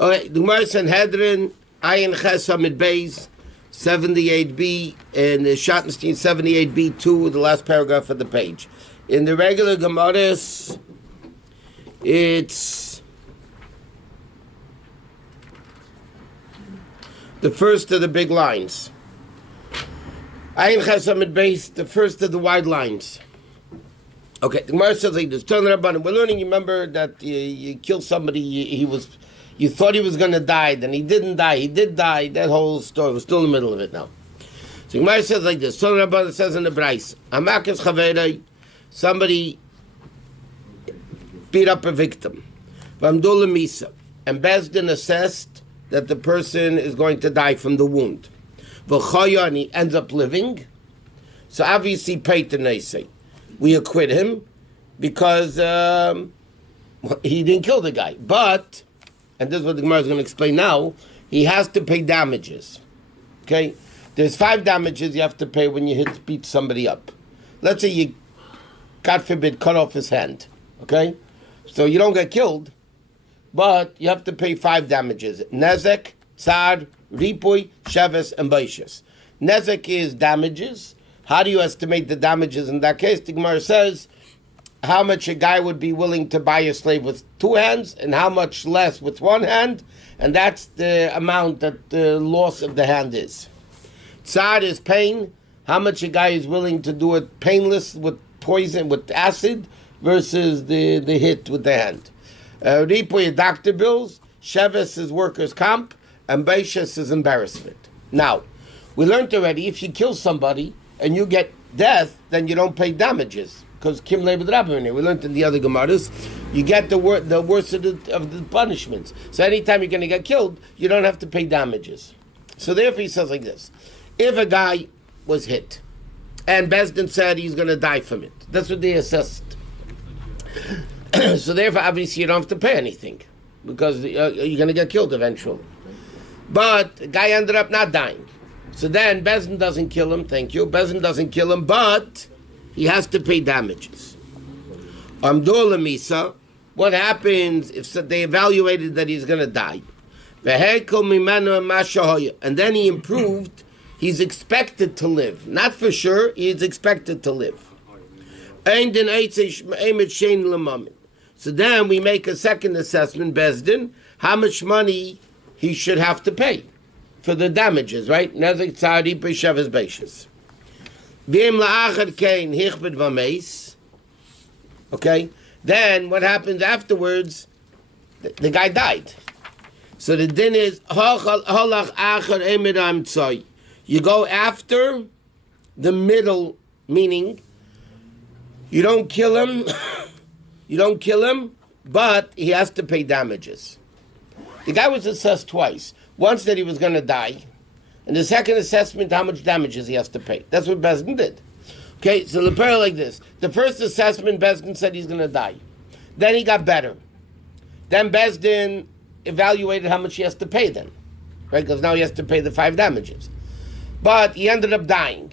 Okay, the Gemara Sanhedrin, Ayin Ches Amid Beis, 78b, and Schottenstein 78b2, the last paragraph of the page. In the regular Gemaras, it's the first of the big lines. Ayin Ches Amid Beis, the first of the wide lines. Okay, the Gemara says like this. We're learning, you remember that you killed somebody, you thought he was going to die, then he didn't die, he did die. That whole story, we're still in the middle of it now. So the Gemara says like this. It says in the Bryce, somebody beat up a victim. And Bezdin assessed that the person is going to die from the wound. And he ends up living. So obviously, we acquit him because he didn't kill the guy. But, and this is what the Gemara is going to explain now, he has to pay damages. Okay? There's 5 damages you have to pay when you beat somebody up. Let's say you, God forbid, cut off his hand. Okay? So you don't get killed, but you have to pay 5 damages. Nezek, Tsar, Ripui, Sheves, and Baishas. Nezek is damages. How do you estimate the damages in that case? The Gemara says how much a guy would be willing to buy a slave with 2 hands and how much less with 1 hand, and that's the amount that the loss of the hand is. Tsar is pain, how much a guy is willing to do it painless with poison, with acid, versus the hit with the hand. Ripoy is doctor bills, Sheves is workers' comp, and Beishas is embarrassment. Now, we learned already, if you kill somebody and you get death, then you don't pay damages. Because Kim Leibed Rabbi, we learned in the other Gemaras, you get the worst of the punishments. So anytime you're going to get killed, you don't have to pay damages. So therefore he says like this. If a guy was hit, and Bezdin said he's going to die from it, that's what they assessed. So therefore, obviously, you don't have to pay anything, because you're going to get killed eventually. But the guy ended up not dying. So then Bezdin doesn't kill him, thank you. Bezdin doesn't kill him, but he has to pay damages. Amdul Misa, what happens if they evaluated that he's going to die? And then he improved, he's expected to live. Not for sure, he's expected to live. So then we make a second assessment, Bezdin, how much money he should have to pay for the damages, right? Okay, then what happens afterwards? The guy died. So the din is, you go after the middle, meaning you don't kill him, but he has to pay damages. The guy was assessed twice. Once that he was going to die, and the second assessment, how much damages he has to pay. That's what Bezdin did. Okay, so the parallel like this. The first assessment, Bezdin said he's going to die. Then he got better. Then Bezdin evaluated how much he has to pay then. Right, because now he has to pay the 5 damages. But he ended up dying.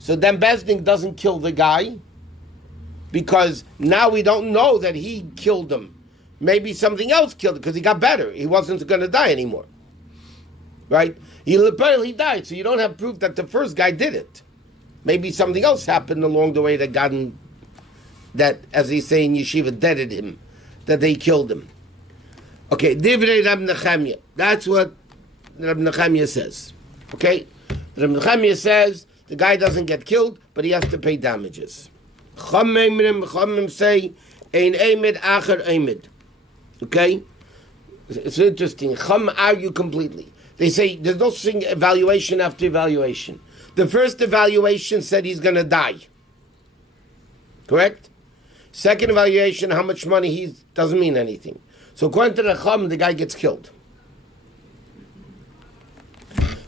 So then Bezdin doesn't kill the guy, because now we don't know that he killed him. Maybe something else killed him because he got better. He wasn't going to die anymore. Right? He died, so you don't have proof that the first guy did it. Maybe something else happened along the way that got him, that, as they say in Yeshiva, deaded him, that they killed him. Okay, Divrei Rab Nechemia. That's what Rab Nechemia says. Okay? Rab Nechemia says the guy doesn't get killed, but he has to pay damages. Chomim say, Ein Eimed Acher Eimed. Okay? It's interesting. Chum argue completely. They say there's no such evaluation after evaluation. The first evaluation said he's going to die. Correct? Second evaluation, how much money he doesn't mean anything. So according to the Chum, the guy gets killed.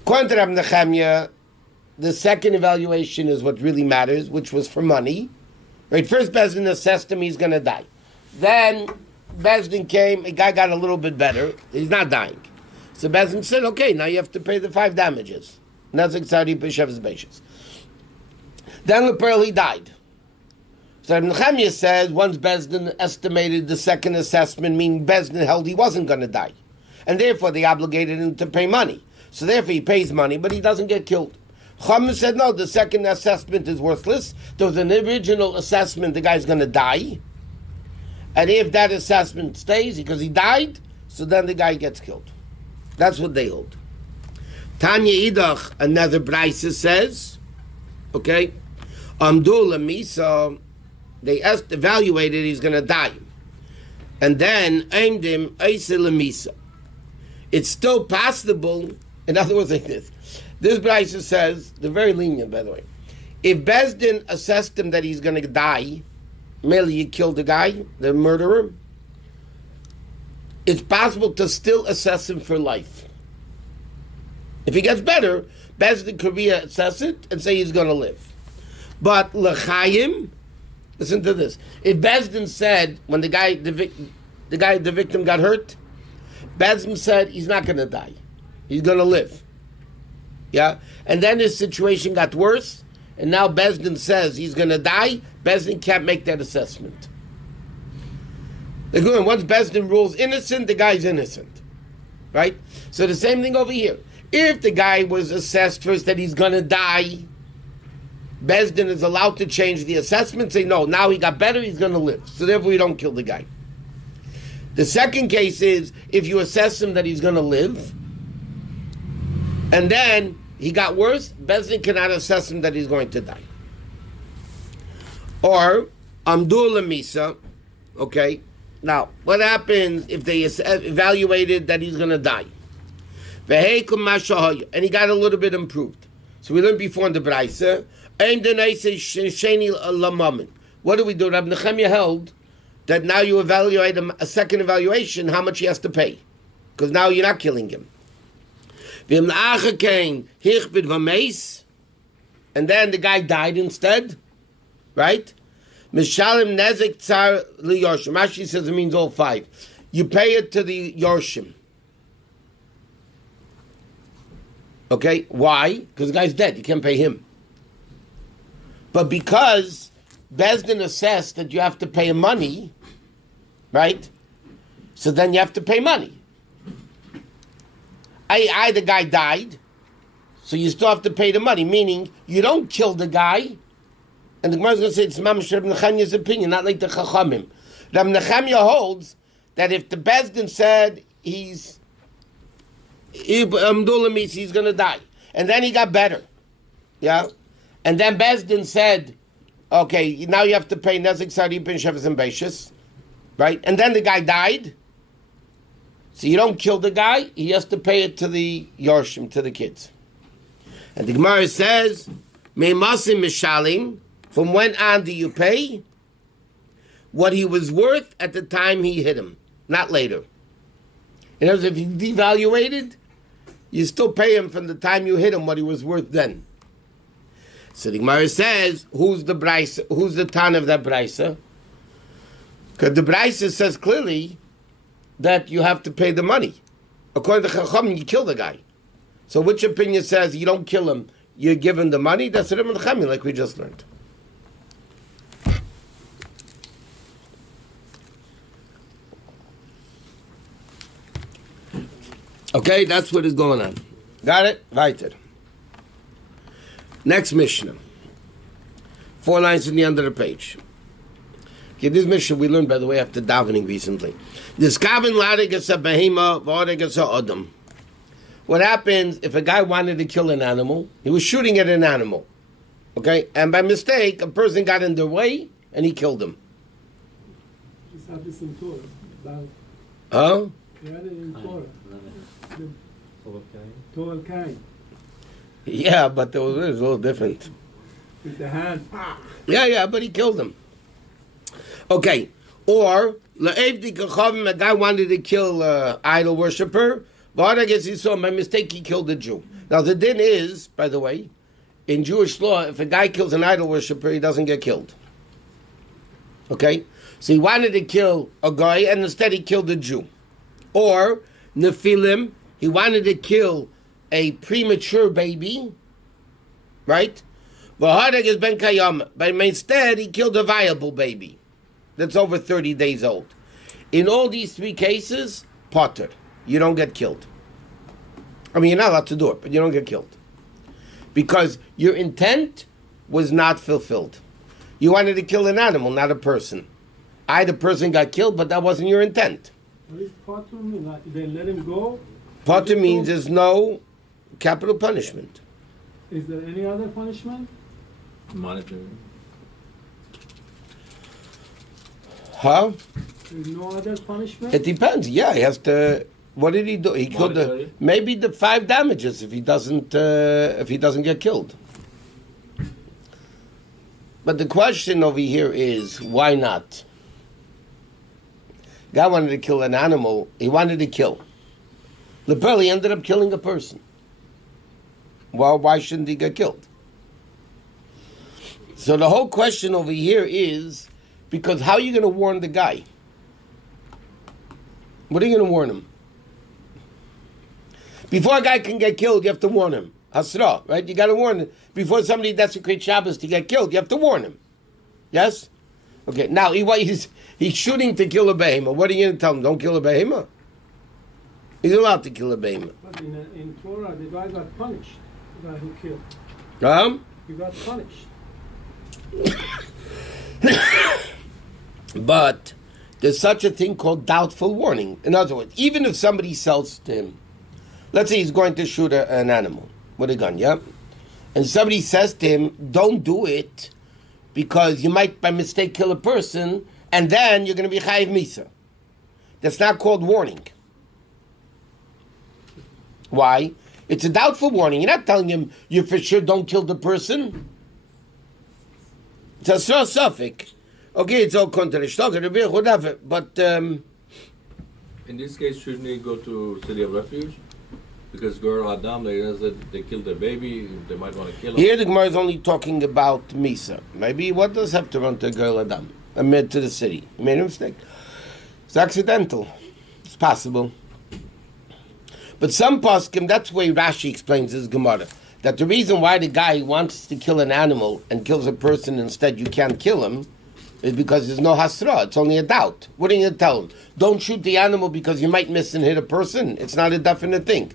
According to Rab Nechemia, the second evaluation is what really matters, which was for money. Right? First Bezdin assessed him, he's going to die. Then Bezdin came, a guy got a little bit better, he's not dying. So Bezdin said, okay, now you have to pay the 5 damages. Then Lepel, he died. So Nechemia says, once Bezdin estimated the second assessment, meaning Bezdin held he wasn't going to die. and therefore they obligated him to pay money. So therefore he pays money, but he doesn't get killed. Chachamim said, no, the second assessment is worthless. There was an original assessment, the guy's going to die. And if that assessment stays, because he died, so then the guy gets killed. That's what they hold. Tanya Idach, another Brisa says, okay, Amdul Misa, they evaluated he's going to die. And then aimed him Aisil Misa. It's still possible, in other words, like this. This Brisa says, they're very lenient, by the way. If Bezdin assessed him that he's going to die, merely you killed the guy, the murderer, it's possible to still assess him for life. If he gets better, Bezdin could reassess it and say he's going to live. But L'chaim, listen to this. If Bezdin said, when the victim got hurt, Bezdin said he's not going to die. He's going to live. Yeah? And then his situation got worse, and now Bezdin says he's going to die. Bezdin can't make that assessment. They're going, once Bezdin rules innocent, the guy's innocent. Right? So the same thing over here. If the guy was assessed first that he's going to die, Bezdin is allowed to change the assessment, say, no, now he got better, he's going to live. So therefore we don't kill the guy. The second case is, if you assess him that he's going to live, and then he got worse, Bezdin cannot assess him that he's going to die. Or, Amdul Misa, okay, now, what happens if they evaluated that he's going to die? And he got a little bit improved. So we learned before in the Braisa, what do we do? Rabbi Nechemia held that now you evaluate him, a second evaluation, how much he has to pay. Because now you're not killing him. And then the guy died instead, right? Mishalim nezik tsar liyorshim. Rashi says it means all five. You pay it to the yorshim. Okay, why? Because the guy's dead. You can't pay him. But because Bezdin assessed that you have to pay him money, right? So then you have to pay money. The guy died, so you still have to pay the money, meaning you don't kill the guy. And the Gemara is going to say it's Mamash Rabbi Nechemia's opinion, not like the Chachamim. Rabbi Nechemia holds that if the Bezdin said he's going to die, and then he got better, yeah, and then Bezdin said, okay, now you have to pay Nezik Sari Ben Shevas and Beishis, right? And then the guy died, so you don't kill the guy, he has to pay it to the Yorshim, to the kids. And the Gemara says, Meimasim Mishalim, from when on do you pay? What he was worth at the time he hit him, not later. In other words, if he devaluated, you still pay him from the time you hit him what he was worth then. So the Gemara says, who's the Brisa? Who's the Tan of that Brisa? Because the Brisa says clearly that you have to pay the money. According to Chacham, you kill the guy. So which opinion says you don't kill him, you give him the money? That's Rebbe Nechemia, like we just learned. Okay, that's what is going on. Got it? Weiter. Next Mishnah. 4 lines in the end of the page. Okay, this Mishnah we learned, by the way, after davening recently. What happens if a guy wanted to kill an animal? He was shooting at an animal. Okay? And by mistake, a person got in the way and he killed him. Just have this in Torah. Huh? You had it in Torah. Torah Kain. Yeah, but it was a little different. With the hand. Yeah, but he killed him. Okay. Or, a guy wanted to kill an idol worshiper, but I guess he saw by mistake he killed a Jew. Now the din is, by the way, in Jewish law, if a guy kills an idol worshiper, he doesn't get killed. Okay? So he wanted to kill a guy, and instead he killed a Jew. Or, Nephilim, he wanted to kill a premature baby, right? But instead, he killed a viable baby that's over 30 days old. In all these 3 cases, potter. you don't get killed. I mean, you're not allowed to do it, but you don't get killed. Because your intent was not fulfilled. You wanted to kill an animal, not a person. The person got killed, but that wasn't your intent. What is part of me? Like, they let him go? Potter means there's no capital punishment. Is there any other punishment? Monetary. Huh? There's no other punishment? It depends. Yeah, he has to. What did he do? He could maybe the 5 damages if he doesn't get killed. But the question over here is why not? Guy wanted to kill an animal. He wanted to kill. He ended up killing a person. Well, why shouldn't he get killed? So the whole question over here is because how are you going to warn the guy? What are you going to warn him? Before a guy can get killed, you have to warn him. Hasra, right? You got to warn him. Before somebody desecrates Shabbos to get killed, you have to warn him. Yes? Okay, now he's shooting to kill a behemoth. What are you going to tell him? Don't kill a behemoth? He's allowed to kill a behemoth. But in Torah, the guy got punished. The guy who killed. He got punished. But there's such a thing called doubtful warning. In other words, even if somebody sells to him, let's say he's going to shoot an animal with a gun, yeah? And somebody says to him, don't do it because you might by mistake kill a person and then you're going to be chayiv misa. That's not called warning. Why? It's a doubtful warning. You're not telling him you for sure don't kill the person. It's a straw suffix. Okay, it's all contrary. Whatever. But in this case, shouldn't he go to city of refuge? Because Gur Adam, they killed their baby. They might want to kill him. Here the Gemara is only talking about Misa. Maybe what does have to run to Gur Adam? Amid to the city. He made a mistake. It's accidental. It's possible. But some poskim, that's the way Rashi explains his Gemara. That the reason why the guy wants to kill an animal and kills a person instead you can't kill him is because there's no hasra. It's only a doubt. What are you going to tell him? Don't shoot the animal because you might miss and hit a person. It's not a definite thing.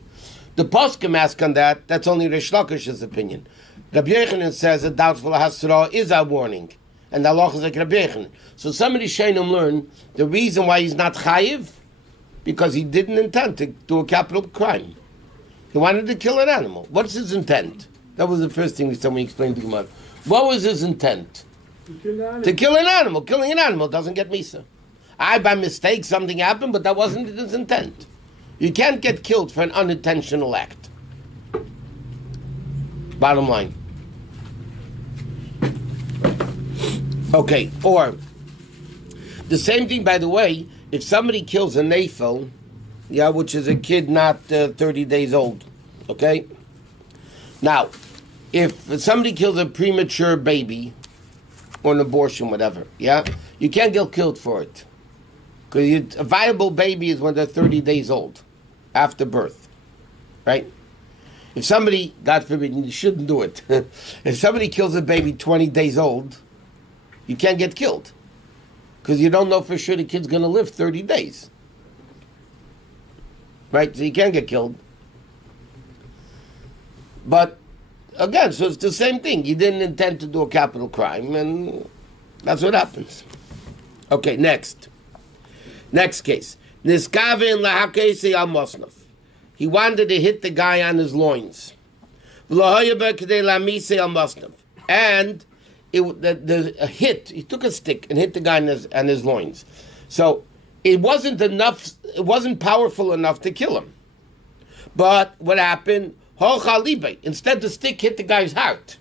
The poskim ask on that. That's only Reish Lakish's opinion. Rabbi Yochanan says a doubtful hasra is a warning. And the halacha is like Rabbi Yochanan. So some of the Shainim learn the reason why he's not chayiv because he didn't intend to do a capital crime. He wanted to kill an animal. What's his intent? That was the first thing we explained to Gemara. What was his intent? To kill an animal. Killing an animal doesn't get Misa. By mistake, something happened, but that wasn't his intent. You can't get killed for an unintentional act. Bottom line. Okay, or the same thing, by the way, if somebody kills a nafel, which is a kid not 30 days old, okay? Now, if somebody kills a premature baby, or an abortion, whatever, you can't get killed for it. Because a viable baby is when they're 30 days old, after birth, right? If somebody, God forbid, you shouldn't do it. If somebody kills a baby 20 days old, you can't get killed. Because you don't know for sure the kid's going to live 30 days. Right? So you can't get killed. But, again, so it's the same thing. You didn't intend to do a capital crime, and that's what happens. Okay, next. Next case. Niskavin lahakesi al mosnaf. He wanted to hit the guy on his loins. And the hit, he took a stick and hit the guy on his loins. So it wasn't enough, it wasn't powerful enough to kill him. But what happened? Instead, the stick hit the guy's heart.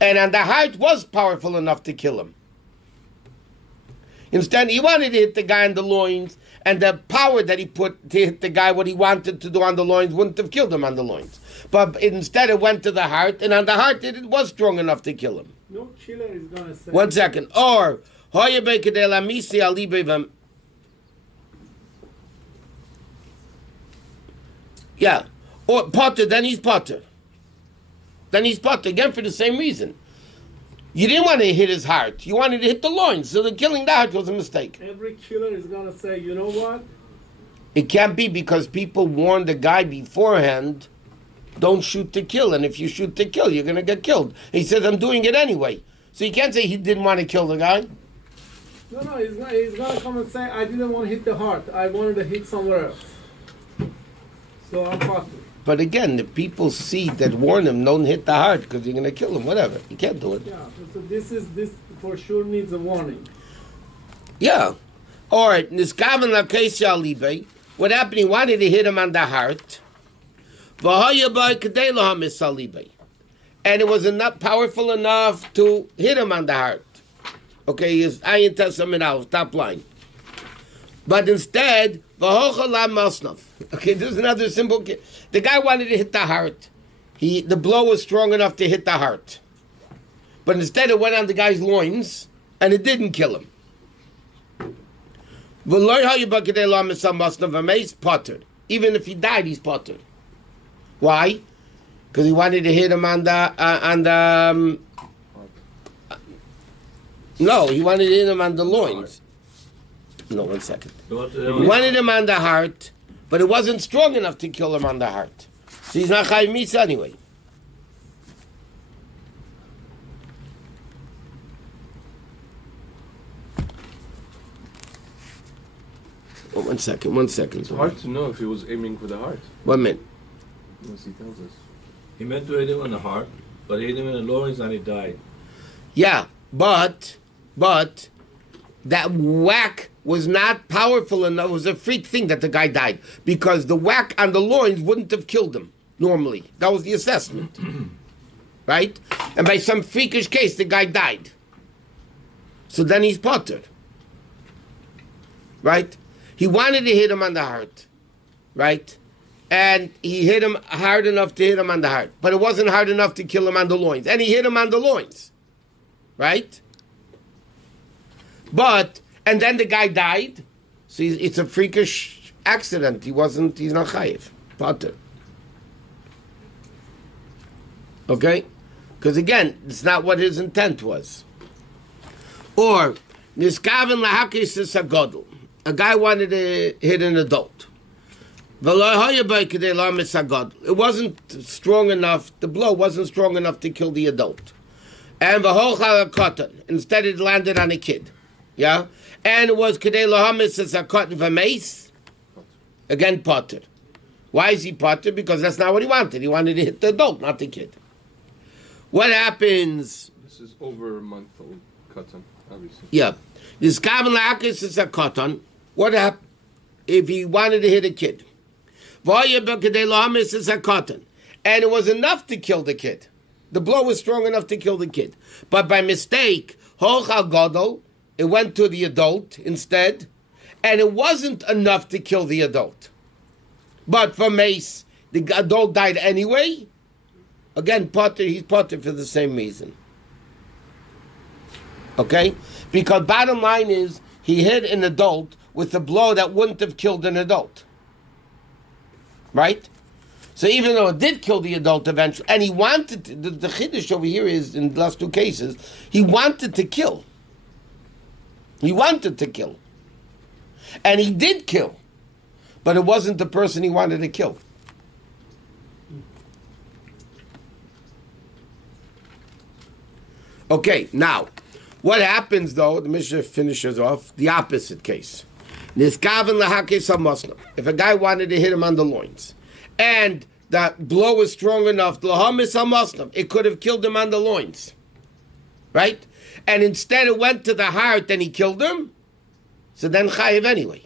And the heart was powerful enough to kill him. Instead, he wanted to hit the guy on the loins, and the power that he put to hit the guy, what he wanted to do on the loins, wouldn't have killed him on the loins. But instead, it went to the heart, and on the heart, it was strong enough to kill him. No killer is going to say... 1 second. Or, or Potter, then he's Potter. Then he's Potter, again for the same reason. You didn't want to hit his heart. You wanted to hit the loins. So the killing the heart was a mistake. Every killer is going to say, you know what? It can't be because people warned the guy beforehand, don't shoot to kill. And if you shoot to kill, you're going to get killed. He says, I'm doing it anyway. So you can't say he didn't want to kill the guy. No, he's not. He's going to come and say, I didn't want to hit the heart. I wanted to hit somewhere else. So I'm potter. But again, the people see that warn him, don't hit the heart because you're going to kill him, whatever. You can't do it. Yeah, so this for sure needs a warning. Yeah. All right. What happened? He wanted to hit him on the heart. And it was not powerful enough to hit him on the heart. Okay, his Ayin Testament out, top line. But instead, okay, this is another simple case. The guy wanted to hit the heart. The blow was strong enough to hit the heart. But instead it went on the guy's loins, and it didn't kill him. Pottered. Even if he died, he's pottered. Why? Because he wanted to hit him on the no, he wanted to hit him on the loins. No, 1 second. He wanted him on the heart, but it wasn't strong enough to kill him on the heart. So he's not chayiv misa anyway. Oh, 1 second, 1 second. It's hard to know if he was aiming for the heart. 1 minute. Unless he tells us. He meant to hit him on the heart, but he hit him in the loins and he died. Yeah, but that whack was not powerful enough. It was a freak thing that the guy died because the whack on the loins wouldn't have killed him normally. That was the assessment, right? And by some freakish case, the guy died. So then he's pottered, right? He wanted to hit him on the heart, right? And he hit him hard enough to hit him on the heart, but it wasn't hard enough to kill him on the loins. And he hit him on the loins, right? And then the guy died, so it's a freakish accident. He's not chayiv, potter. Okay? Because again, it's not what his intent was. Or, niskaven lahakis is a godel. A guy wanted to hit an adult. It wasn't strong enough, the blow wasn't strong enough to kill the adult. And instead it landed on a kid. Yeah? And it was Kedei Lahamis as a cotton v'meis. Again, potter. Why is he potter? Because that's not what he wanted. He wanted to hit the adult, not the kid. What happens? This is over a month old cotton, obviously. Yeah. This Kavan La'akis is a cotton. What happens if he wanted to hit a kid? Kedei Lahamis is a cotton. And it was enough to kill the kid. The blow was strong enough to kill the kid. But by mistake, Hochal Godol, it went to the adult instead, and it wasn't enough to kill the adult. But for mace, the adult died anyway. Again, he's potter for the same reason. Okay? Because bottom line is, he hit an adult with a blow that wouldn't have killed an adult. Right? So even though it did kill the adult eventually, and he wanted to, the chiddush over here is, in the last two cases, he wanted to kill. He wanted to kill. And he did kill. But it wasn't the person he wanted to kill. Okay, now, what happens though, the Mishnah finishes off, the opposite case. If a guy wanted to hit him on the loins, and that blow was strong enough, it could have killed him on the loins. Right? And instead it went to the heart and he killed him, so then chayiv anyway.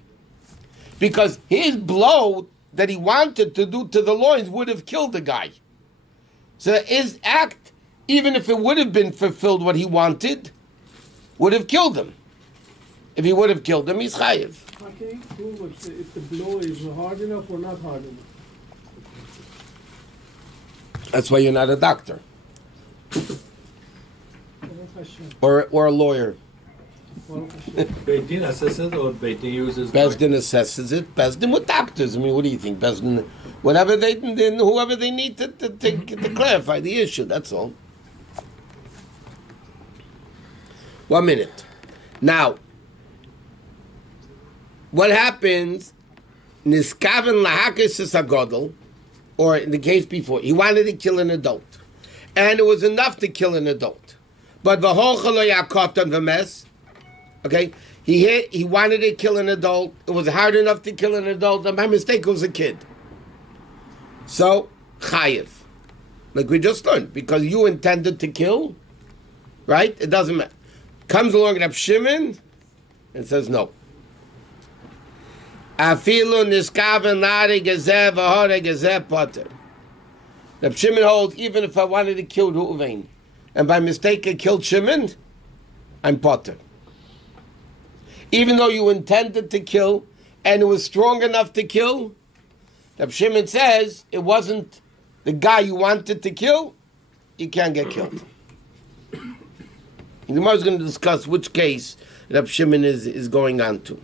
Because his blow that he wanted to do to the loins would have killed the guy. So his act, even if it would have been fulfilled what he wanted, would have killed him. If he would have killed him, he's chayiv. How can you prove if the blow is hard enough or not hard enough? That's why you're not a doctor. Or a lawyer. Beit Din assesses or Beit Din uses? Bezdin assesses it. Bezdin with doctors. I mean, what do you think? Bezdin, whoever they need to clarify the issue. That's all. 1 minute. Now, what happens Niskaven lahakis is a godel, or in the case before, he wanted to kill an adult. And it was enough to kill an adult. But okay, he wanted to kill an adult. It was hard enough to kill an adult, and by mistake it was a kid. So, chayiv. Like we just learned, because you intended to kill, right? It doesn't matter. Comes along Reb Shimon and says no. Afilu niskaven nari gezeh v'hore gezeh poter. Reb Shimon holds, even if I wanted to kill Reuven, and by mistake I killed Shimon, I'm poter. Even though you intended to kill, and it was strong enough to kill, Reb Shimon says it wasn't the guy you wanted to kill, you can't get killed. The Gemara is going to discuss which case Reb Shimon is going on to.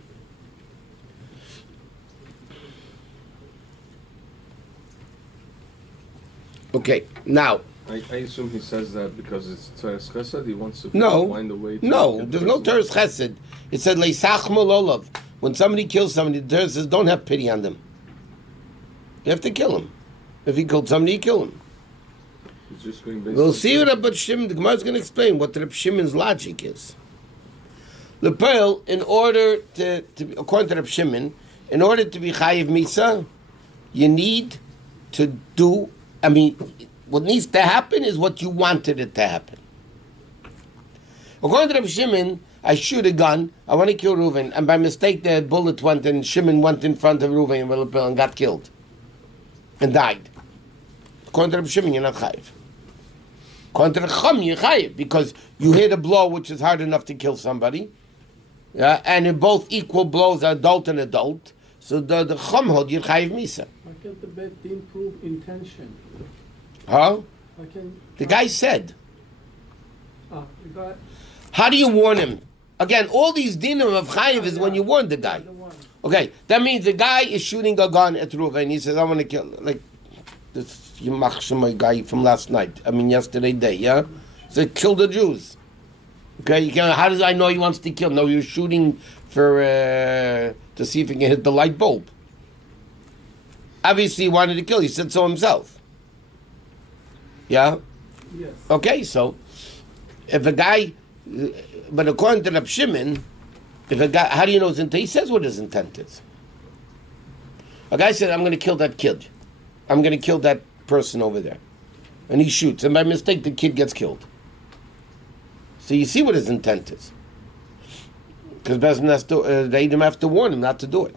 Okay, now. I assume he says that because it's Teres Chesed, he wants to find a way to... No, there's no Teres Chesed. It said, Leisach Mololov. When somebody kills somebody, the Teres says, don't have pity on them. You have to kill him. If he killed somebody, you kill him. He's just going based We'll see what Reb Shimon, the Gemara is going to explain what Reb Shimon's logic is. The Pearl, in order to according to Reb Shimon, in order to be Chayiv Misa, you need to do, what needs to happen is what you wanted it to happen. According to Reb Shimon, I shoot a gun, I want to kill Reuven, and by mistake the bullet went and Shimon went in front of Reuven and got killed. And died. According to Reb Shimon, you're not chayiv. According to the Chum, you're chayiv, because you hit a blow which is hard enough to kill somebody. Yeah, and in both equal blows, adult and adult. So the Chum hold, you're chayiv misa. Why can't the bet didn't prove intention? Huh? The guy said. The guy... How do you warn him? Again, all these dinim of chayiv is when you warn the guy. Okay, that means the guy is shooting a gun at Reuven. He says, "I want to kill," like this Yimach Shemai guy from last night. Yesterday day. Yeah, so kill the Jews. Okay, you can. How does I know he wants to kill? No, you're shooting for to see if he can hit the light bulb. Obviously, he wanted to kill. He said so himself. Yeah. Yes. Okay, so if a guy, but according to Reb Shimon, if a guy, how do you know his intent? He says what his intent is. A guy said, "I'm going to kill that kid. I'm going to kill that person over there," and he shoots, and by mistake the kid gets killed. So you see what his intent is, because the Edom have to warn him not to do it.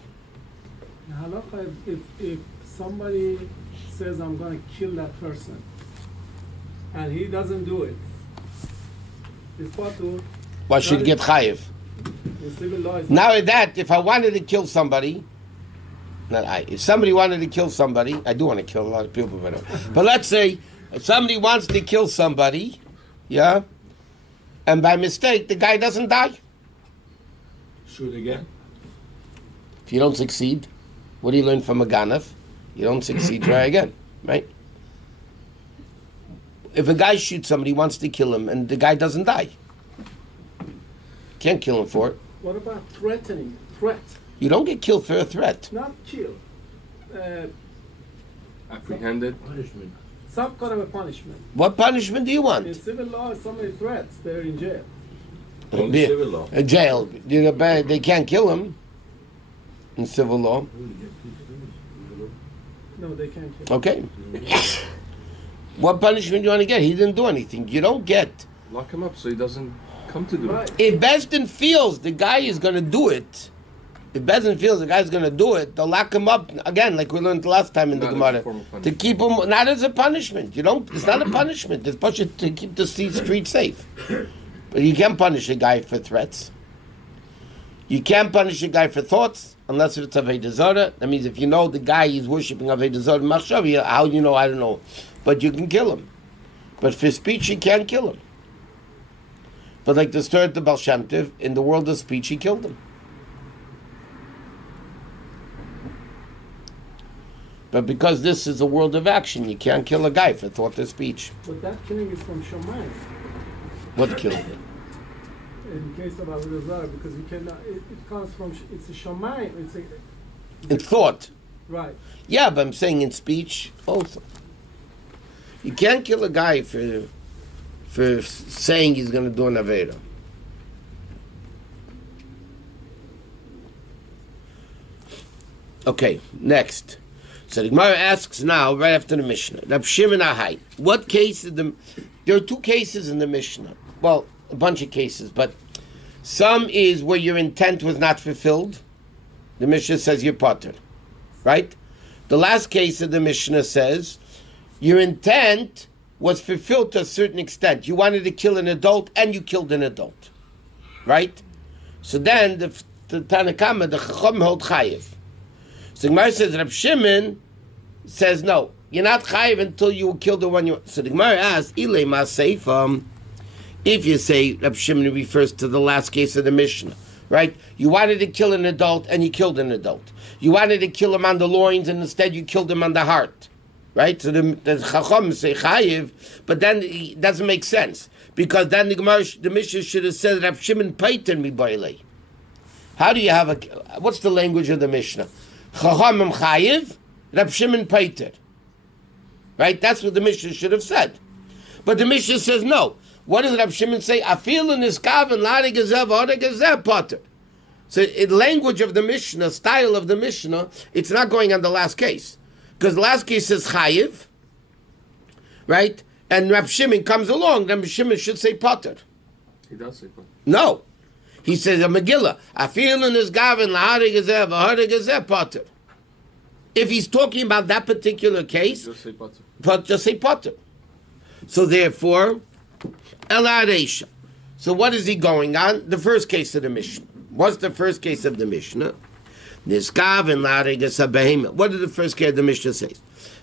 Halacha, if somebody says, "I'm going to kill that person," and he doesn't do it, it's patur. Why should he get chayiv? Now that, if I wanted to kill somebody, if somebody wanted to kill somebody, I do want to kill a lot of people, but let's say if somebody wants to kill somebody, yeah, and by mistake the guy doesn't die. Shoot again. If you don't succeed, what do you learn from a ganav? You don't succeed, try again, right? If a guy shoots somebody, wants to kill him, and the guy doesn't die, can't kill him for it. What about threatening? Threat. You don't get killed for a threat. Not kill. Apprehended. Punishment. Some kind of a punishment. What punishment do you want? In civil law, if somebody threats, they're in jail. Only civil law. In jail. They can't kill him in civil law. No, they can't kill. Okay. What punishment do you want to get? He didn't do anything. You don't get. Lock him up so he doesn't come to do it. If Besdin feels the guy is going to do it, if Besdin feels the guy's going to do it, they'll lock him up again, like we learned last time in the Gemara, to keep him not as a punishment. You don't. It's not a punishment. It's supposed to keep the street safe. But you can't punish a guy for threats. You can't punish a guy for thoughts unless it's Avodah Zarah. That means if you know the guy is worshiping Avodah Zarah, Machshav, how you know? I don't know. But you can kill him. But for speech, you can't kill him. But like the story of the Baal Shem Tov, in the world of speech, he killed him. But because this is a world of action, you can't kill a guy for thought or speech. But that killing is from Shammai. What killed him? In the case of Avodah Zarah, because you cannot, it comes from, it's a Shammai, In thought. Right. Yeah, but I'm saying in speech also. You can't kill a guy for saying he's going to do an Avera. Okay, next. So the Gemara asks now, right after the Mishnah, Rab Shimon Ahai. What case is there are two cases in the Mishnah. Well, a bunch of cases, but some is where your intent was not fulfilled. The Mishnah says you're potter, right? The last case of the Mishnah says your intent was fulfilled to a certain extent. You wanted to kill an adult and you killed an adult, right? So then the Tanakama, the Chacham held chayiv. So the Gemara says Rab Shimon says no, you're not chayiv until you kill the one you. So the Gemara asks, Ilay ma seifam. If you say Rab Shimon refers to the last case of the Mishnah, right? You wanted to kill an adult and you killed an adult. You wanted to kill him on the loins and instead you killed him on the heart, right? So the Chacham say chayiv, but then it doesn't make sense because then the Mishnah should have said Rab Shimon paitin mi boilei. How do you have what's the language of the Mishnah? Chachamim chayiv, Rab Shimon paitin. Right? That's what the Mishnah should have said. But the Mishnah says no. What does Rab Shimon say? Afil in iskaven lari gezev ora gezev potter. So in language of the Mishnah, style of the Mishnah, it's not going on the last case. Because the last case says chayiv, right? And Rab Shimon comes along, then Rab Shimon should say potter. He does say potter. No. He says a Megillah, Afil in iskaven lari gezev ora gezev potter. If he's talking about that particular case, Just say potter. Just say potter. So therefore, El Areisha. So what is he going on? The first case of the Mishnah. What's the first case of the Mishnah? Niskav and Laregas Behema. What did the first case of the Mishnah say?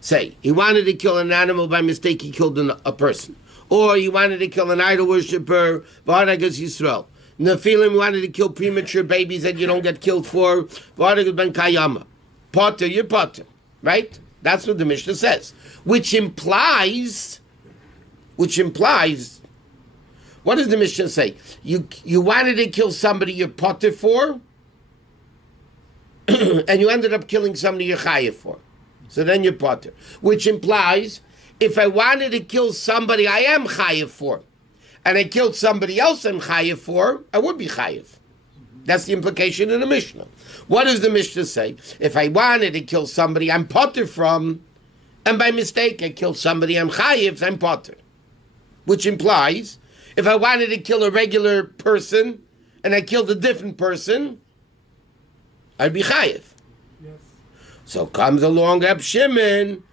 Say, he wanted to kill an animal by mistake, he killed a person. Or he wanted to kill an idol worshiper, Varagas Yisrael. Nephilim wanted to kill premature babies that you don't get killed for, Varagas Ben Kayama. Potter, you're potter. Right? That's what the Mishnah says. Which implies, what does the Mishnah say? You wanted to kill somebody you're potter for, and you ended up killing somebody you're chayiv for. So then you're potter. Which implies, if I wanted to kill somebody I am chayiv for, and I killed somebody else I'm chayiv for, I would be chayiv. That's the implication in the Mishnah. What does the Mishnah say? If I wanted to kill somebody I'm potter from, and by mistake I killed somebody I'm chayiv, I'm potter. Which implies, if I wanted to kill a regular person and I killed a different person, I'd be chayiv. Yes. So comes along Rab Shimon,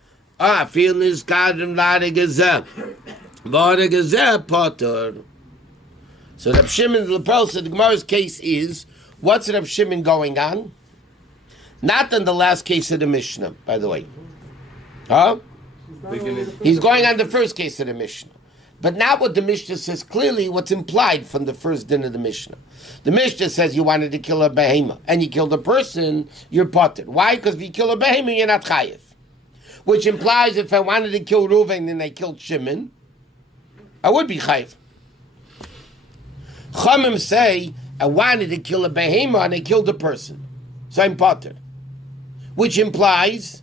feel this garden Ladegazeh, Ladegazeh potter. So Rab Shimon the Lepel said the Gemara's case is, what's Rab Shimon going on? Not in the last case of the Mishnah, by the way. Huh? He's going on the first case of the Mishnah. But not what the Mishnah says clearly, what's implied from the first din of the Mishnah. The Mishnah says you wanted to kill a behema, and you killed a person, you're potter. Why? Because if you kill a behema, you're not chayiv. Which implies if I wanted to kill Reuven and I killed Shimon, I would be chayiv. Chachamim say, I wanted to kill a behema and I killed a person, so I'm potter. Which implies,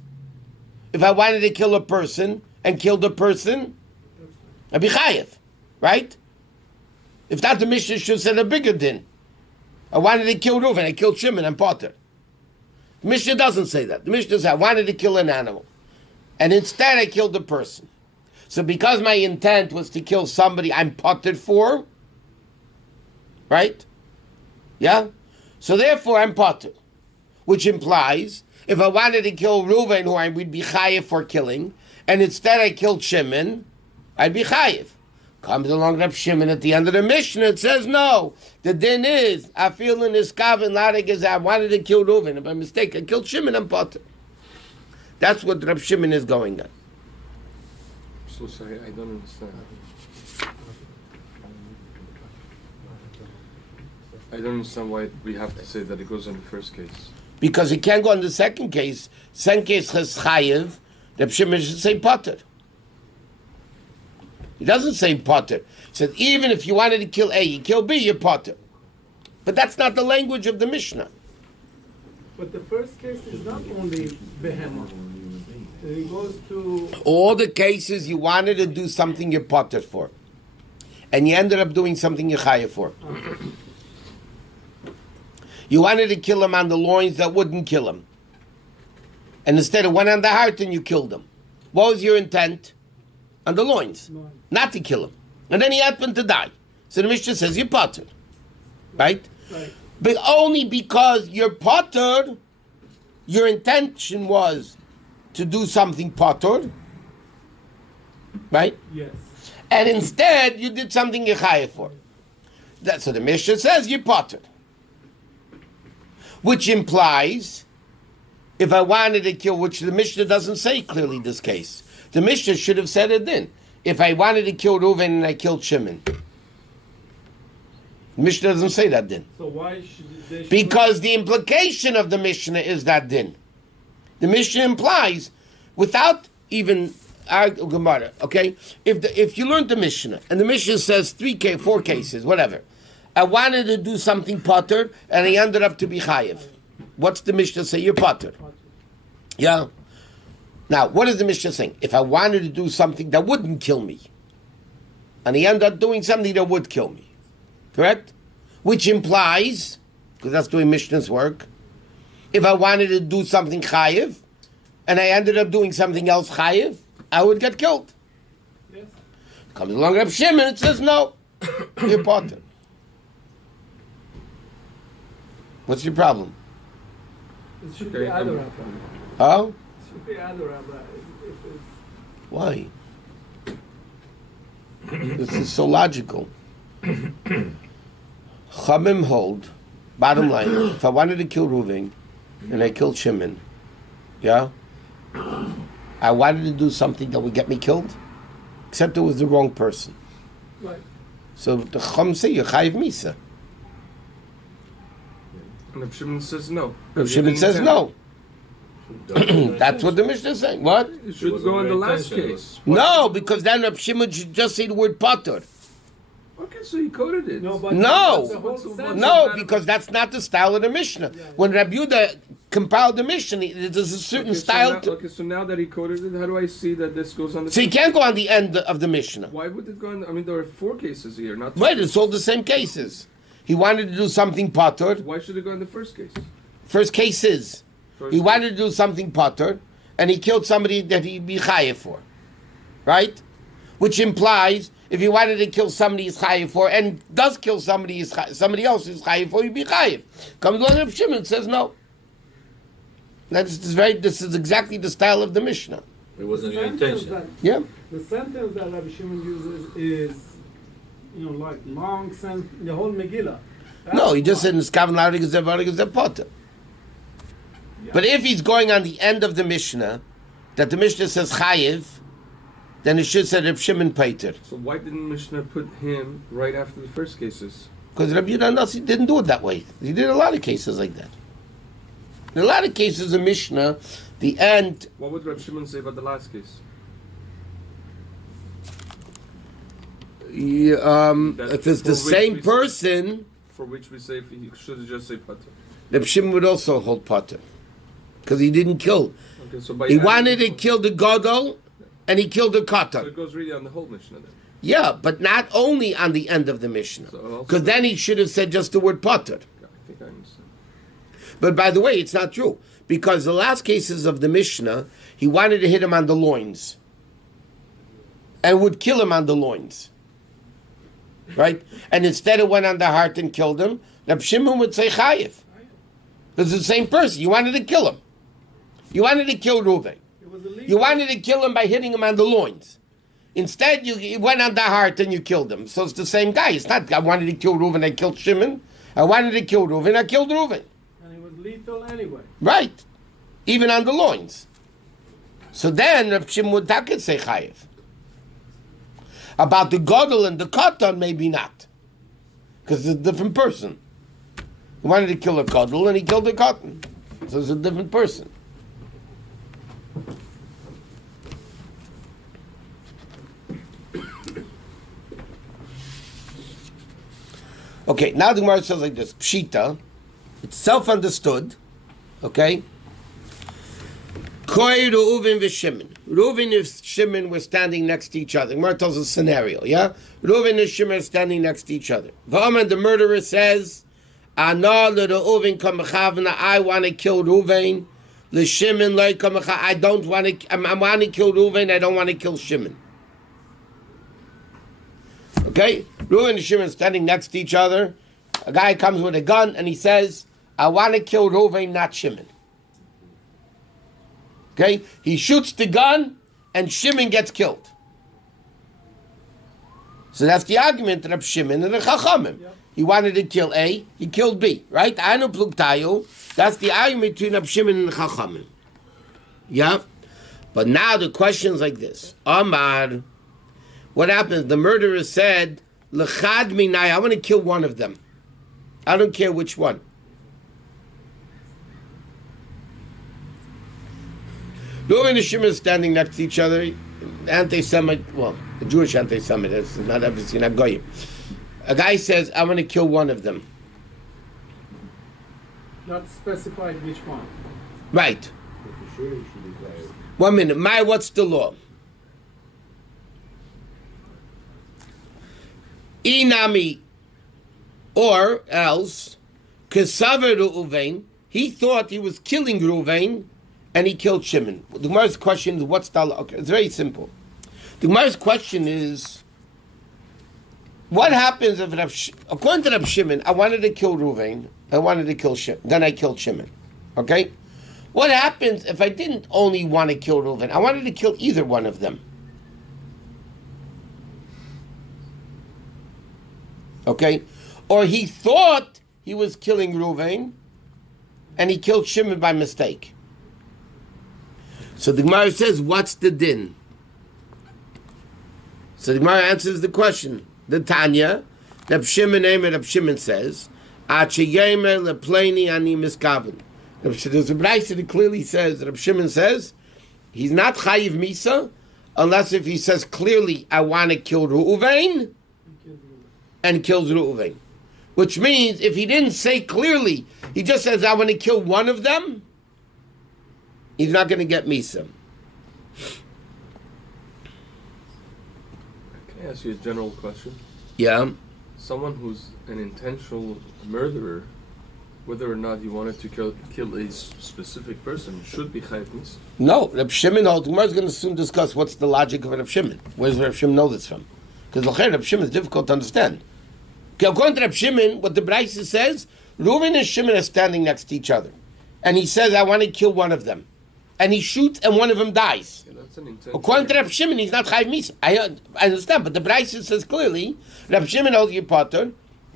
if I wanted to kill a person and killed a person, I'd be chayiv, right? If not, the Mishnah should have said a bigger din. I wanted to kill Reuven, I killed Shimon, I'm potter. The Mishnah doesn't say that. The Mishnah says, I wanted to kill an animal, and instead I killed a person. So because my intent was to kill somebody I'm potted for, right? Yeah? So therefore I'm potted. Which implies, if I wanted to kill Reuven, who I would be chayiv for killing, and instead I killed Shimon, I'd be chayiv. Comes along Reb Shimon at the end of the Mishnah, it says no. The din is, I feel in this kavin ladig I wanted to kill Reuven, and by mistake I killed Shimon, I'm potter. That's what Reb Shimon is going on. So sorry, I don't understand. I don't understand why we have to say that it goes on the first case. Because it can't go on the second case. Second case has chayiv, Reb Shimon should say potter. He doesn't say potter. He says, even if you wanted to kill A, you kill B, you're potter. But that's not the language of the Mishnah. But the first case is not only behemoth. It goes to All the cases you wanted to do something you're potter for, and you ended up doing something you're chayav for. You wanted to kill him on the loins that wouldn't kill him, and instead it went on the heart and you killed him. What was your intent? On the loins, not to kill him, and then he happened to die. So the Mishnah says you're potter, right? right. But only because you're potter, your intention was to do something potter, right? Yes. And instead you did something you're chayav for. So the Mishnah says you're potter, which implies if I wanted to kill, which the Mishnah doesn't say clearly this case. The Mishnah should have said it then. If I wanted to kill Reuven and I killed Shimon. The Mishnah doesn't say that then. So why should they? Because the implication of the Mishnah is that din. The Mishnah implies, without even Gemara, okay? If you learned the Mishnah, and the Mishnah says 4 cases, whatever. I wanted to do something potter, and I ended up to be chayiv. What's the Mishnah say? You're potter. Yeah? Now, what is the Mishnah saying? If I wanted to do something that wouldn't kill me, and I ended up doing something that would kill me, correct? Which implies, because that's doing Mishnah's work, if I wanted to do something chayiv, and I ended up doing something else chayiv, I would get killed. Yes. Comes along Reb Shimon and says, no, you're potter. What's your problem? It should be other rabbi. Huh? It should be other rabbi. If it's Why? This is so logical. Chamim hold, bottom line, if I wanted to kill Reuven and I killed Shimon, yeah? I wanted to do something that would get me killed, except it was the wrong person. right. So the Chum say, you're chayiv misa. And Reb Shimon says no. Reb Shimon says no. That's what the Mishnah is saying. What? It should go in the last case. No, because then Reb Shimon should just say the word potter. Okay, so he coded it. No, but No. the whole sentence- No, because that's not the style of the Mishnah. When Rabbi Yehuda compiled the Mishnah, there's a certain style. So now that he coded it, how do I see that this goes on the... So you can't go on the end of the Mishnah. Why would it go on... I mean, there are 4 cases here, not 2. Right, it's all the same cases. He wanted to do something potter. Why should it go in the first case? First case is, First he case. wanted to do something potter, and he killed somebody that he'd be chayiv for. Right? Which implies, if he wanted to kill somebody he's chayiv for, and does kill somebody somebody else is chayiv for, he'd be chayiv. Comes along Reb Shimon and says no. This is exactly the style of the Mishnah. It wasn't your sentence intention. Yeah? The sentence that Rabbi Shimon uses is, like long sentence, the whole Megillah. No, he just said, "Niskaven la'arig zev arig zev potter." But if he's going on the end of the Mishnah, that the Mishnah says chayiv, then it should say Reb Shimon Peter. So why didn't Mishnah put him right after the first cases? Because Rabbi Yehuda didn't do it that way. He did a lot of cases like that. In a lot of cases in Mishnah, the end... What would Reb Shimon say about the last case? if it's the same person, For which we say he should just say Pater. Reb Shimon would also hold Potter. Because he didn't kill. Okay, so by He adding- wanted to kill the Godol, and he killed the So Katan. it goes really on the whole Mishnah then. Yeah, but not only on the end of the Mishnah. So also- Because then he should have said just the word Potter. Yeah, I think I understand. But by the way, it's not true. Because the last cases of the Mishnah, he wanted to hit him on the loins. And would kill him on the loins. Right? And instead it went on the heart and killed him, Reb Shimon would say Chayiv. It's the same person. You wanted to kill him. You wanted to kill Reuven. It was illegal. You wanted to kill him by hitting him on the loins. Instead, you went on the heart and you killed him. So it's the same guy. It's not, I wanted to kill Reuven, I killed Shimon. I wanted to kill Reuven, I killed Reuven. And it was lethal anyway. Right. Even on the loins. So then, Reb Shimon would say Chayiv. About the Godel and the Katan, maybe not. Because it's a different person. He wanted to kill a Godel and he killed a Katan. So it's a different person. Okay, now the Gemara says like this. Pshita, it's self-understood Okay? Koi Reuven v'Shimon. Reuven and Shimon were standing next to each other. Gemara tells a scenario, yeah? Reuven and Shimon are standing next to each other. V'aman, the murderer says, Ana l'Reuven kamechavna, I want to kill Reuven. L'Shimon loy kamecha, I want to kill Reuven, I don't want to kill Shimon. Okay? Reuven and Shimon are standing next to each other. A guy comes with a gun and he says, I want to kill Reuven, not Shimon. Okay? He shoots the gun and Shimon gets killed. So that's the argument of Shimon and the Chachamim. Yep. He wanted to kill A, he killed B, right? Anu pluktayu. That's the argument between Rab Shimon and the Chachamim. Yeah? But now the question is like this. Amar, what happens? The murderer said, L'chad minai, I want to kill one of them. I don't care which one. Reuven and Shimon standing next to each other, anti-Semite, well, a Jewish anti-Semite, it's not obviously not Goyim. A guy says, I'm going to kill one of them. Not specified which one. Right. 1 minute. What's the law? Inami, or else, Kesaver Reuven, he thought he was killing Reuven, and he killed Shimon. The Gemara's question is, what's the law? Okay, it's very simple. The Gemara's question is, what happens if, according to Rab Shimon, I wanted to kill Reuven, I wanted to kill Shimon, then I killed Shimon. Okay? What happens if I didn't only want to kill Reuven, I wanted to kill either one of them? Okay? Or he thought he was killing Reuven, and he killed Shimon by mistake. So the Gemara says, what's the din? So the Gemara answers the question. The Tanya, Rab Shimon says, there's a brayso that clearly says, Rab Shimon says, he's not chayiv misa, unless if he says clearly, I want to kill Reuven, and kills Reuven. Which means, if he didn't say clearly, he just says, I want to kill one of them, he's not going to get misa. Can I ask you a general question? Yeah. Someone who's an intentional murderer, whether or not he wanted to kill a specific person, should be chayiv misa. No, Reb Shimon, the Gemara is going to soon discuss what's the logic of Reb Shimon. Where does Reb Shimon know this from? Because Reb Shimon is difficult to understand. Okay, according to Reb Shimon, what the brayso says, Reuven and Shimon are standing next to each other. And he says, I want to kill one of them. And he shoots and one of them dies. Yeah, that's an according to Reb Shimon, he's not chayiv misa. I understand, but the brayso says clearly, Reb Shimon holds your potter,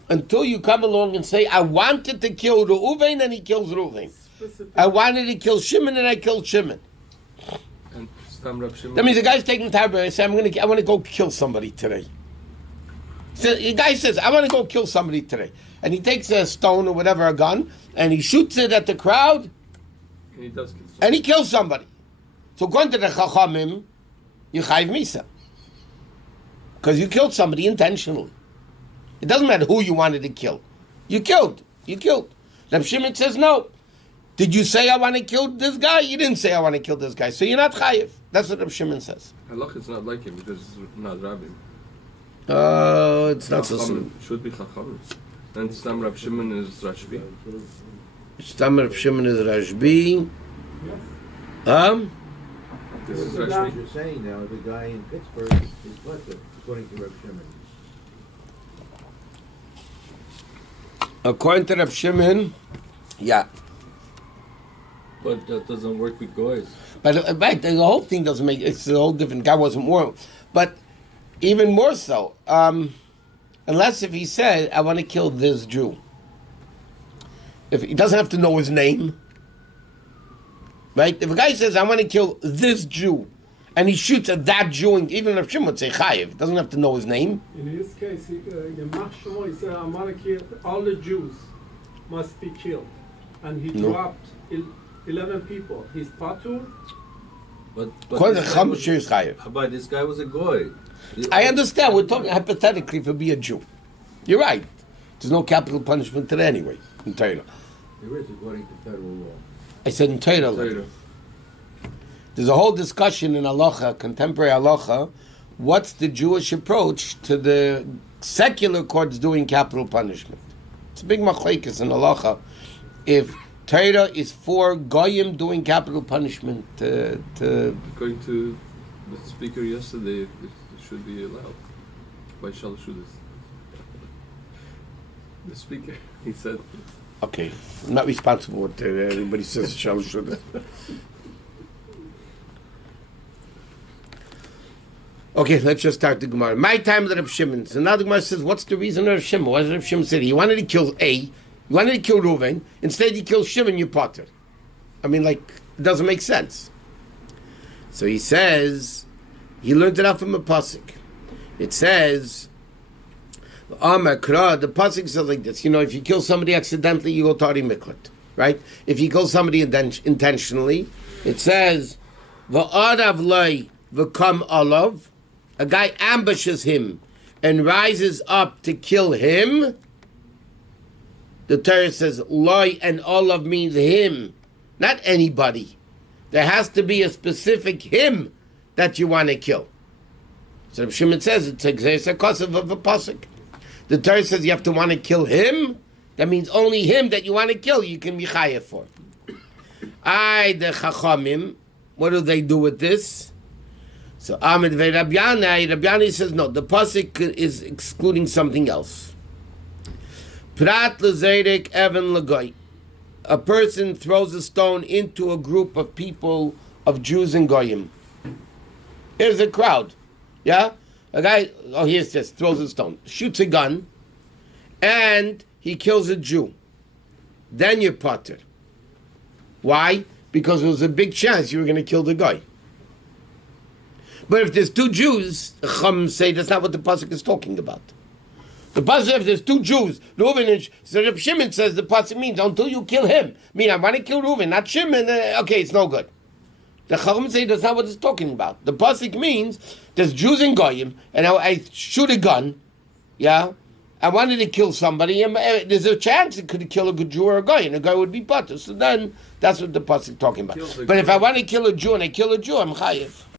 until you come along and say, I wanted to kill Reuven and he kills Reuven. I wanted to kill Shimon and I killed Shimon. And Reb Shimon, That means the guy's taking time and say, I want to go kill somebody today. So the guy says, I want to go kill somebody today. And he takes a stone or whatever, a gun, and he shoots it at the crowd, and he does kill somebody. and he kills somebody. So according to the Chachamim, you chayiv misa. Because you killed somebody intentionally. It doesn't matter who you wanted to kill. You killed. Reb Shimon says, no. Did you say I want to kill this guy? You didn't say I want to kill this guy. So you're not chayiv. That's what Reb Shimon says. Halach is not like him because it's not Rabbi. It's not so simple. Should be Chachamim. And Stam Rab Shimon is Rashbi. Stam Reb Shimon is Rashbi. This is What Rashbi. you're saying now, the guy in Pittsburgh is what, according to Reb Shimon? According to Reb Shimon, yeah. But that doesn't work with goys. But right, the whole thing doesn't make, it's a whole different, guy wasn't more. But even more so, unless if he said, I want to kill this Jew. If he doesn't have to know his name. Right? If a guy says, I want to kill this Jew, and he shoots at that Jew, and even if Shimon would say chayiv, doesn't have to know his name. In his case, he said, I want to kill all the Jews must be killed. And he dropped 11 people. He's patur. But this guy was a goy. I understand. We're talking hypothetically if he'll be a Jew. You're right. There's no capital punishment today anyway in Torah. There is, according to federal law. I said in Torah. Torah. There's a whole discussion in halacha, contemporary halacha. What's the Jewish approach to the secular courts doing capital punishment? It's a big machlekes in halacha. If Torah is for goyim doing capital punishment, According to the speaker yesterday, it should be allowed by Shalshudas. The speaker, he said. okay, I'm not responsible what anybody says. Should. Okay, let's just start the Gemara. My time that Reb Shimon. So now the Gemara says, what's the reason of Reb Shimon? What does Reb Shimon say? He wanted to kill he wanted to kill Reuven. Instead, he killed Shimon, you potter. I mean, like, it doesn't make sense. So he says, he learned it out from a pasuk. It says, the pasuk says like this. You know, if you kill somebody accidentally, you go tari miklat, right? If you kill somebody intentionally, it says, v'adav loy v'kam alav. A guy ambushes him and rises up to kill him. The Torah says, loy and olav means him, not anybody. There has to be a specific him that you want to kill. So Reb Shimon says it's a kosev of a pasuk. The Torah says you have to want to kill him. That means only him that you want to kill, you can be chayav for. The chachamim, what do they do with this? So Ahmed ve Rabbi Yanai says no. The pasuk is excluding something else. Prat lezedek even lagoy. A person throws a stone into a group of people, of Jews and goyim. Here's a crowd, yeah. A guy, here's this, throws a stone, shoots a gun, and he kills a Jew. Then you're potter. Why? Because there was a big chance you were going to kill the guy. But if there's two Jews, the Chum say that's not what the pasuk is talking about. The pasuk, if there's two Jews, Reuven and so Reb Shimon says the pasuk means until you kill him. I mean, I want to kill Reuven, not Shimon. Okay, it's no good. The Chacham say that's not what it's talking about. The pasuk means there's Jews and goyim, and I shoot a gun. Yeah, I wanted to kill somebody, and there's a chance it could kill a good Jew or a guy, and a guy would be butter. So then that's what the pasuk is talking about. But if I want to kill a Jew and I kill a Jew, I'm chayiv.